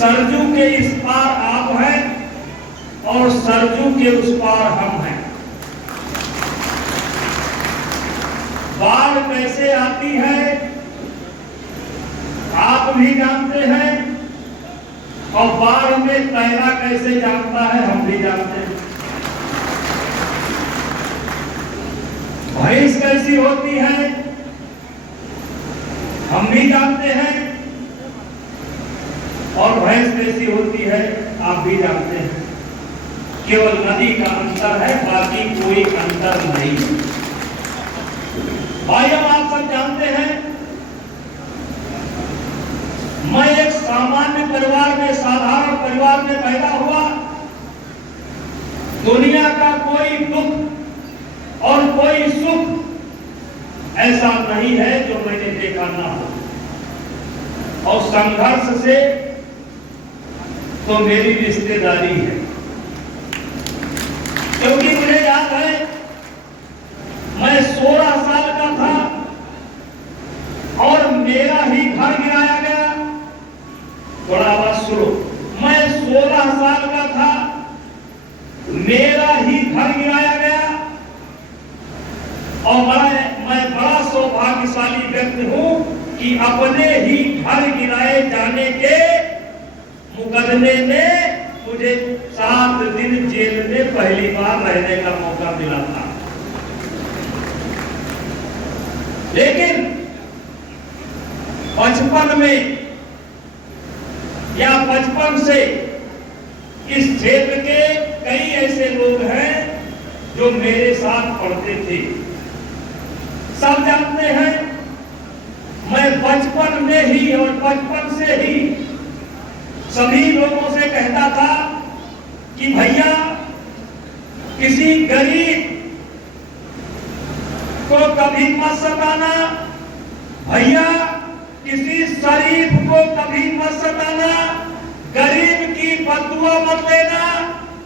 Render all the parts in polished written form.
सरजू के इस पार आप हैं और सरजू के उस पार हम हैं। बाढ़ कैसे आती है आप भी जानते हैं, और बाढ़ में तैरा कैसे जानता है हम भी जानते हैं। भैंस कैसी होती है हम भी जानते हैं, और भैंस कैसी होती है आप भी जानते हैं। केवल नदी का अंतर है, बाकी कोई अंतर नहीं है। भाई आप सब जानते हैं, मैं एक सामान्य परिवार में, साधारण परिवार में पैदा हुआ। दुनिया का कोई दुख और कोई सुख ऐसा नहीं है जो मैंने देखा ना हो, और संघर्ष से तो मेरी रिश्तेदारी है। क्योंकि मुझे याद है मैं 16 साल का था और मेरा ही घर गिराया गया। थोड़ा आवाज सुनो, मैं 16 साल का था, मेरा ही घर गिराया गया, और मैं बड़ा सौभाग्यशाली व्यक्ति हूं कि अपने ही घर गिराए जाने के मुकदमे में मुझे 7 दिन जेल में पहली बार रहने का मौका मिला था। लेकिन बचपन में या बचपन से इस क्षेत्र के कई ऐसे लोग हैं जो मेरे साथ पढ़ते थे। सब जानते हैं मैं बचपन में ही और बचपन से ही सभी लोगों से कहता था कि भैया किसी गरीब को कभी मत सताना, भैया किसी शरीफ को कभी मत सताना, गरीब की बददुआ मत लेना,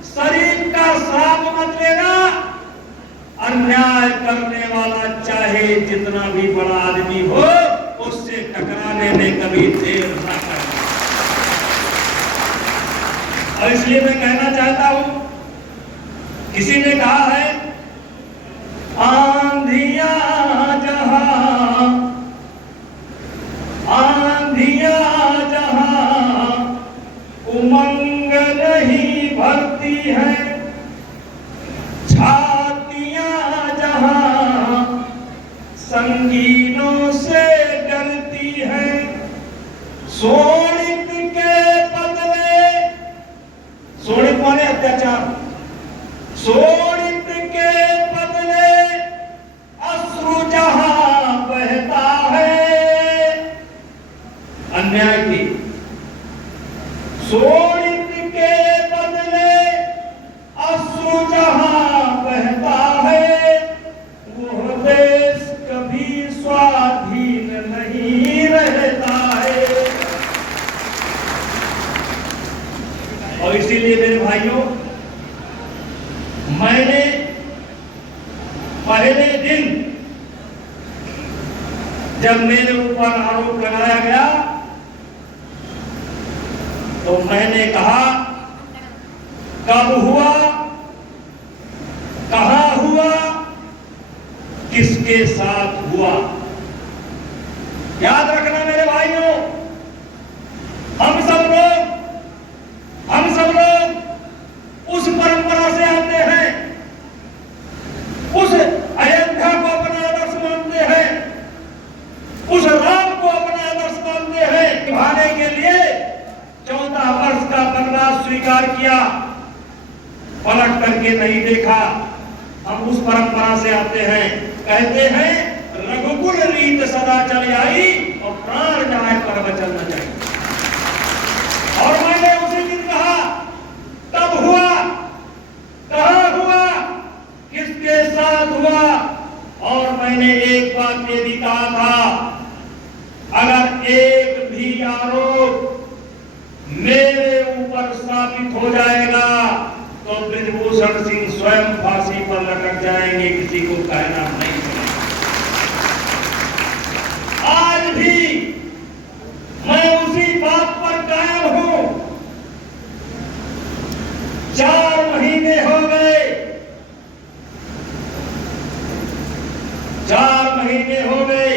शरीफ का श्राप मत लेना। अन्याय करने वाला चाहे जितना भी बड़ा आदमी हो, उससे टकराने में कभी देर न करे। और इसलिए मैं कहना चाहता हूं, किसी ने कहा है आंधिया जहां उमंग नहीं भरती है, छातियां जहां संगीनों से डरती है, शोणित के बदले, शोणित माने अत्याचार, शोणित के बदले अश्रु जहां बहता है, अन्याय की शोणित के बदले अश्रु जहां बहता है, वो देश कभी स्वाधीन नहीं रहता है। और इसीलिए मेरे भाइयों, मैंने पहले दिन जब मेरे ऊपर आरोप लगाया गया तो मैंने कहा कब हुआ, कहां हुआ, किसके साथ हुआ। याद रखना मेरे भाइयों, हम सब लोग उस परंपरा से आते हैं, उस अयोध्या को अपना आदर्श मानते हैं, उस राम को अपना आदर्श मानते हैं। निभाने के लिए 14 वर्ष का वनवास स्वीकार किया, पलट करके नहीं देखा। हम उस परंपरा से आते हैं, कहते हैं रघुकुल रीत सदा चली आई और प्राण जाए पर वचन न जाए। और मैंने उसी दिन कहा, तब हुआ, कहां हुआ, किसके साथ हुआ। और मैंने एक बात ये भी कहा था, अगर एक भी आरोप मेरे ऊपर साबित हो जाएगा तो बृजभूषण सिंह स्वयं फांसी पर लटक जाएंगे, किसी को कहना नहीं। आज भी मैं उसी बात पर कायम हूं 4 महीने हो गए,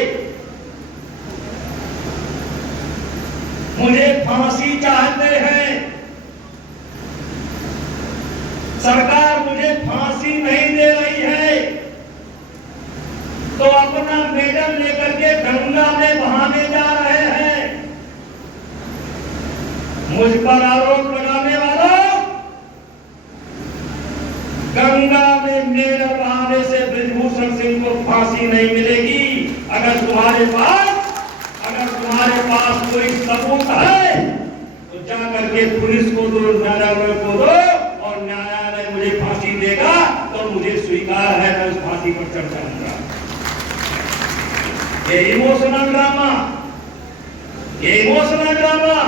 मुझे फांसी चाहते हैं। सरकार मुझे फांसी नहीं दे रही है, तो अपना मेडल लेकर के गंगा में बहाने जा रहे हैं। मुझ पर आरोप लगाने वालों, गंगा में मेडल बहाने से बृजभूषण सिंह को फांसी नहीं मिलेगी। अगर तुम्हारे पास कोई सबूत है तो जा करके पुलिस को दो, न्यायालय को दो, और न्यायालय मुझे फांसी देगा तो मुझे स्वीकार है, मैं उस फांसी पर चढ़ जाऊंगा। ये इमोशनल ड्रामा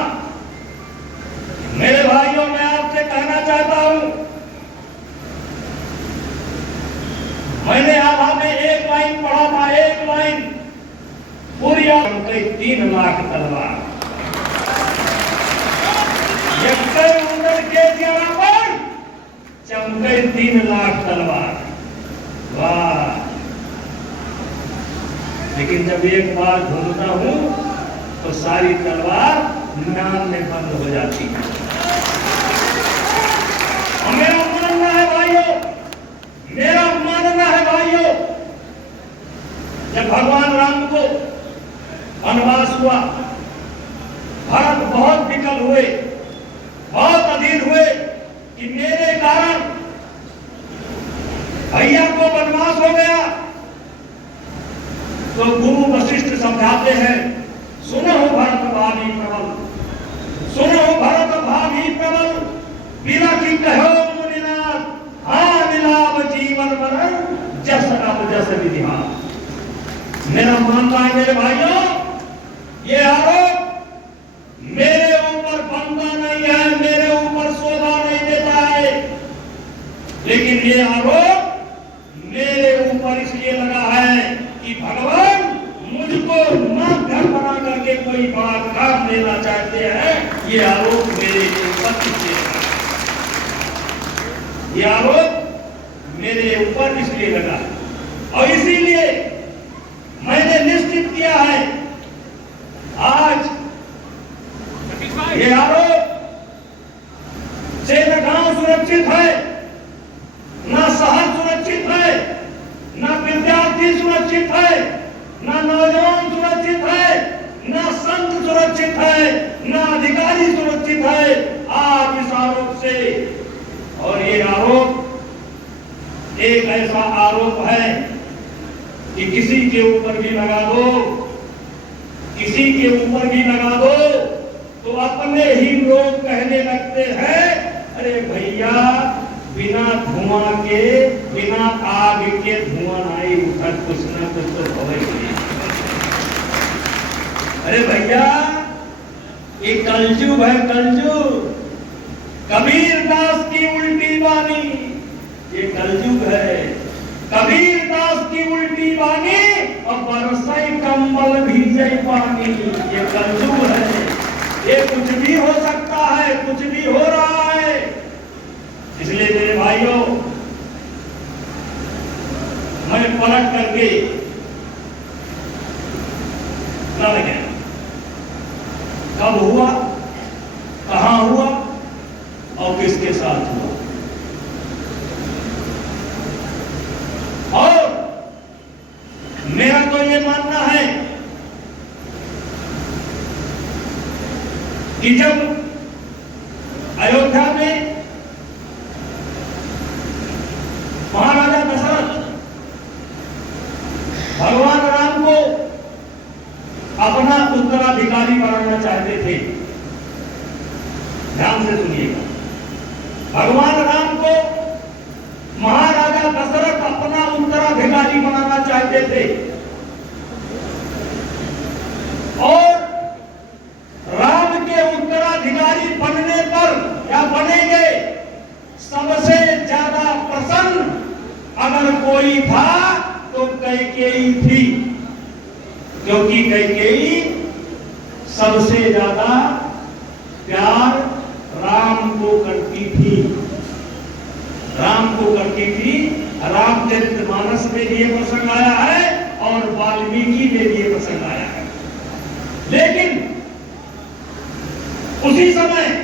मेरे भाइयों, मैं आपसे कहना चाहता हूं, मैंने आभा में एक लाइन पढ़ा था, एक लाइन पूरी 3 लाख तलवार के पर चमके 3 लाख तलवार। वाह! लेकिन जब एक बार घूमता हूं तो सारी तलवार नाम में बंद हो जाती है। और मेरा मानना है भाइयों, जब भगवान राम को वनवास हुआ, भरत बहुत विकल हुए, बहुत अधीर हुए कि मेरे कारण भैया को वनवास हो गया। तो गुरु वशिष्ठ समझाते हैं, सुनो भरत भाभी प्रबल, बिरखि कहो मुनिनाथ, हाँ मिलाप जीवन मरण, जस अब जस विधिहार। मेरा मानना है मेरे भाइयों, ये आरोप मेरे ऊपर बनता नहीं है, मेरे ऊपर शोभा नहीं देता है, लेकिन ये आरोप मेरे ऊपर इसलिए लगा है कि भगवान मुझको घर बना करके कोई बड़ा काम लेना चाहते हैं। ये आरोप मेरे ऊपर इसलिए लगा, ये आरोप मेरे ऊपर इसलिए लगा, और इसीलिए मैंने निश्चित किया है, आज ये आरोप से न गांव सुरक्षित है, न शहर सुरक्षित है, न विद्यार्थी सुरक्षित है, न नौजवान सुरक्षित है, न संत सुरक्षित है, न अधिकारी सुरक्षित है आज इस आरोप से। और ये आरोप एक ऐसा आरोप है कि किसी के ऊपर भी लगा दो, किसी के ऊपर भी लगा दो तो अपने ही लोग कहने लगते हैं, अरे भैया बिना धुआं के, बिना आग के धुआं नहीं उठा, कुछ ना कुछ तो होगा। अरे भैया ये कलयुग है, कलयुग, कबीर दास की उल्टी वाणी, ये कलयुग है, कबीर दास की उल्टी वाणी, और बरसाई कंबल भीजे पानी, ये कलयुग है। ये कुछ भी हो सकता है, कुछ भी हो रहा है। इसलिए मेरे भाइयों, मैं पलट करके लड़ गया। कब हुआ, कहां हुआ और किसके साथ हुआ, और मेरा तो ये मानना है कि जब अयोध्या में महाराजा दशरथ भगवान राम को अपना उत्तराधिकारी बनाना चाहते थे, ध्यान से सुनिएगा, भगवान राम को महाराजा दशरथ अपना उत्तराधिकारी बनाना चाहते थे, और राम के उत्तराधिकारी बनने पर या बनेंगे सबसे ज्यादा प्रसन्न अगर कोई था तो कैकेयी थी, क्योंकि कैकेयी सबसे ज्यादा प्यार राम को करती थी, राम को करती थी। रामचरितमानस में भी ये प्रसंग आया है और वाल्मीकि में भी प्रसंग आया है। लेकिन उसी समय